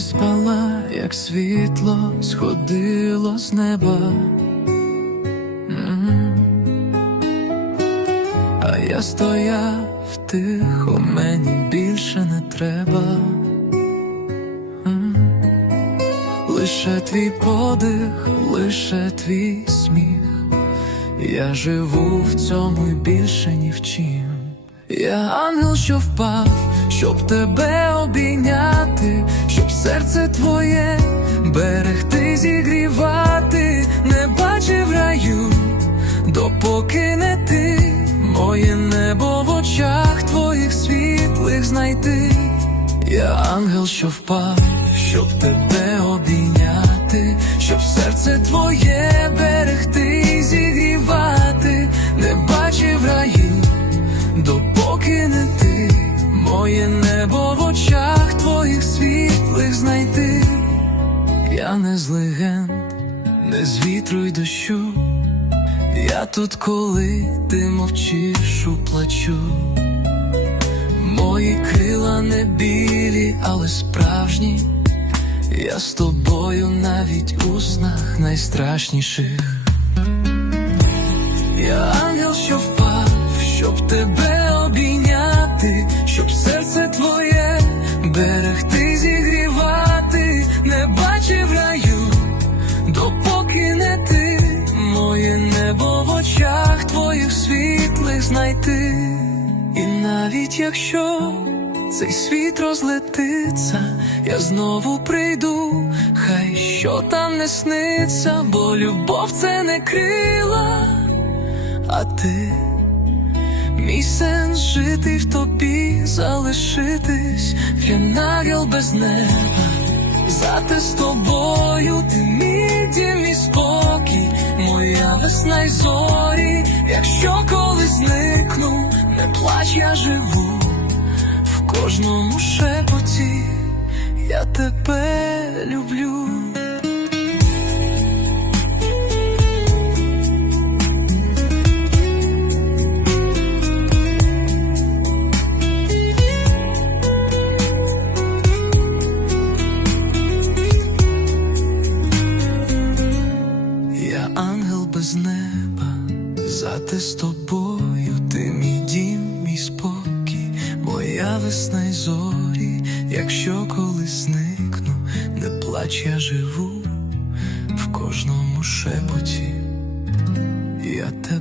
спала, як світло сходило з неба. М. А я стояв тихо, мені більше не треба. М. Лише твій подих, лише твій сміх. Я живу в цьому і більше ні в чим. Я ангел, що впав, щоб тебе обійняти, щоб серце твоє берегти, зігрівати, не бачив раю, допоки не ти, моє небо в очах твоїх світлих знайти. Я ангел, що впав, щоб тебе обійняти, щоб серце твоє берегти, зігрівати, Я не з легенд, не з вітру й дощу. Я тут, коли ти мовчиш, уплачу. Мої крила не білі, але справжні. Я з тобою навіть у снах найстрашніших. Я ангел, що небо в очах твоїх світлих знайти. І навіть якщо цей світ розлетиться, я знову прийду, хай що там не сниться, бо любов це не крила, а ти. Мій сенс жити в тобі, залишитись, я нагел без неба, зате з тобою ти мій дім, весна й зорі, якщо коли зникну, не плач, я живу в кожному шепоті, я тебе люблю. Без неба, зате з тобою, ти мій дім, мій спокій, моя весна й зорі, якщо колись зникну, не плач, я живу в кожному шепоті, я тебе.